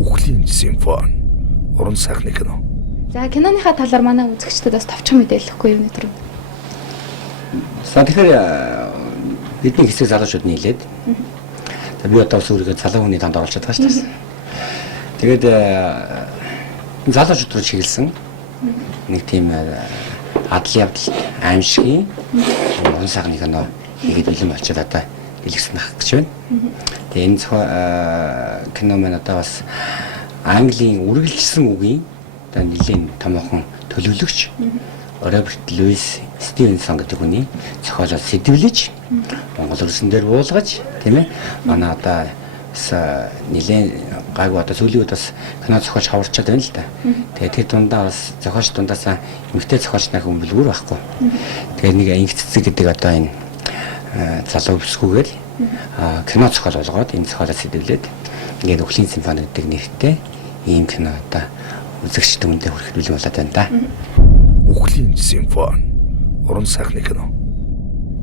Үхлийн симфони. Уран сайхны кино. За киноныхаа талаар манай үзэгчдэд бас товчхон мэдээлэл өгөхгүй юу өнөөдөр. За тэгэхээр бидний хэсэг залуучууд нийлээд би одоо өөрийгөө залуу хүний танд оруулж байгаа шүү дээ. Тэгээд залуучууд руу чиглэсэн нэг тийм адлын явдал аимшигын уран сайхны кино хийгээд бэлэн болчиход одоо дэлгэсэн ах гэж байна. Тэгээ энэ кино маань одоо бас Английн үргэлжлсэн үгийн одоо нэлийн томоохон төлөвлөгч Роберт Луис Стивенсон гэдэг хүний зохиолоор сэдвлэж Монгол улсын дээр буулгаж тийм ээ манай одоо нэлийн гайгүй одоо сүүлийн үед бас кино зохиолч хаварчаад байна л да. Тэгээ тэр дундаа бас зохиолч дундаасаа эмэгтэй зохиолч нэг хүн билгүүр байхгүй. Тэгээ нэг анги цэцэг гэдэг одоо энэ залуу бүсгүйгээр кино зохиол болгоод энэ зохиолоо сэдвлээд ингээд Үхлийн симфони гэдэг нэртэй ийм кино одоо үзэгчд өндөө хүрэхэд бэлэн болоод байна да. Үхлийн симфони. Уран сайхны кино.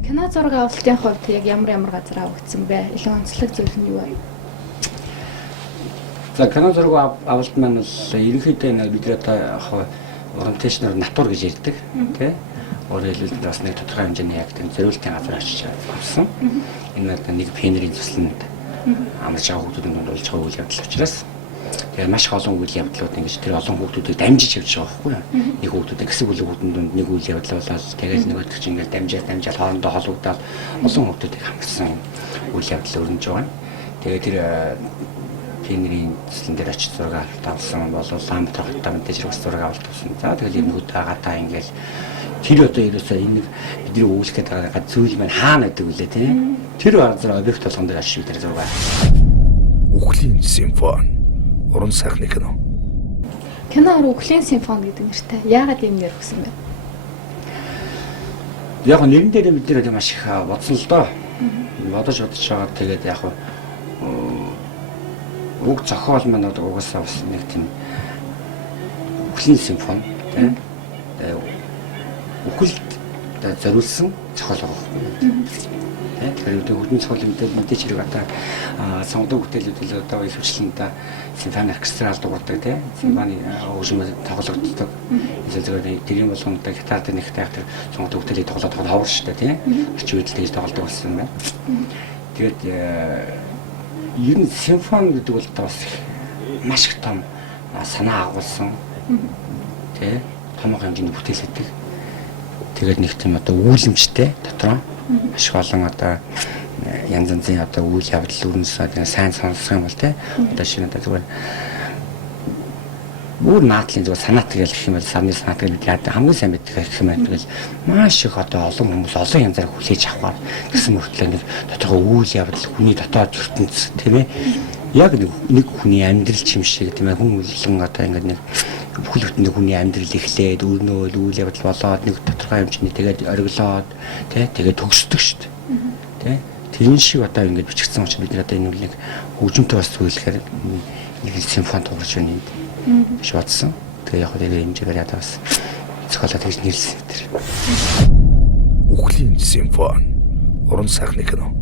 Кино зураг авалтын хувьд яг ямар газар авагдсан бэ? Илүү онцлог зүйл нь юу вэ? За кино зураг авалт маань бол ерөнхийдөө бид одоо ориенташнаар натур гэж ярьдаг тий. Өөрөөр хэлбэл бас нэг тодорхой хэмжээний яг тийм зориултын газар очиж авсан. Энэ нэг пенерийн төслөнд амарч байгаа хүмүүсийн дунд болж байгаа үйл явдал учраас тэгэхээр маш их олон үйл явдлууд ингэж тэр олон хүмүүсийг дамжиж явж байгаа байхгүй юу? Нэг хүмүүсийн хэсэг бүлэг хүмүүсийн дунд нэг үйл явдал болоод тэгээд нөгөөд чинь ингээд дамжаад хоорондоо холбогдоод олон хүмүүсийг хамгаалсан үйл явдал өрнөж байгаа. Тэгээд тэр пенерийн төслөн дээр очиж зураг авсан бол ламбт хоттой мэдээж бас зураг авалт авсан. За тэгээд энэ хөдөө гатаа ингээд тэр одоо ерөөсөө энэ бидний өвлөх гэдэг байгаа зүйл маань хаана гэдэг үлээ тийм. Тэр газар объект болгон дээр ашиг дээр зураг. Үхлийн симфони. Уран сайхны кино. Киноор Үхлийн симфони гэдэг нэртэй. Яагаад ийм нэр өгсөн бэ? Яг нэрэн дээр бид нэр маш их бодсон л доо. Бодож байгаа тэгээд яг үг зохиол маань одоо угаасаа бас нэг тийм Үхлийн симфони тийм. Үхэлд зориулсан зохиол байгаа. Тэгэхээр хөдөлгөөний цогцол мэдээж хэрэг одоо сонгодог бүтээлүүд одоо ихэвчлэн одоо симфони оркестр алдардаг тийм симфони хөгжмөд тоглогддог. Эсвэл тэрийн болгоомтой гитар дээр нэг таах тэр сонгодог бүтээлийг тоглоод ховор шүү дээ тийм орчин үед л тэгж тоглодог болсон байна. Тэгээд ер нь симфони гэдэг бол бас маш их том санаа агуулсан тийм томоохон хэмжээний бүтээл хийдэг. Тэгээд нэг тийм одоо үүлэмжтэй дотроо маш олон одоо янз янзын одоо үйл явдал өрнөсөө сайн сонсох юм бол те одоо шинэ одоо зүгээр бүр наадлын зүгээр санаат гэж гэх юм бол сарны санаат гэж бид хамгийн сайн мэддэг гэх юм байна. Тэгэл маш их одоо олон хүмүүс олон янзаар хүлээж авахар гэсэн мөртлөө нэг доторхой үйл явдал хүний дотоод ертөнц тийм ээ яг нэг хүний амьдрал чимшиг тийм ээ хүн үлэн одоо ингээд нэг бүхэл бүтэн хүний амьдрал эхлээд өрнөөл үйл явдал болоод нэг тодорхой хэмжээний тэгээд ориглоод тэгээд төгсдөг шүү дээ. Тийм шиг одоо ингэж бичигдсэн учраас бид одоо энэ нэг хөгжимтэй бас зүйлхээр нэг симфони тугарч байна юм биш бодсон. Тэгээ яг л хэмжээгээр ядаа бас зохиолоо тэгж нэрлсэн тэр. Үхлийн симфони. Уран сайхны кино.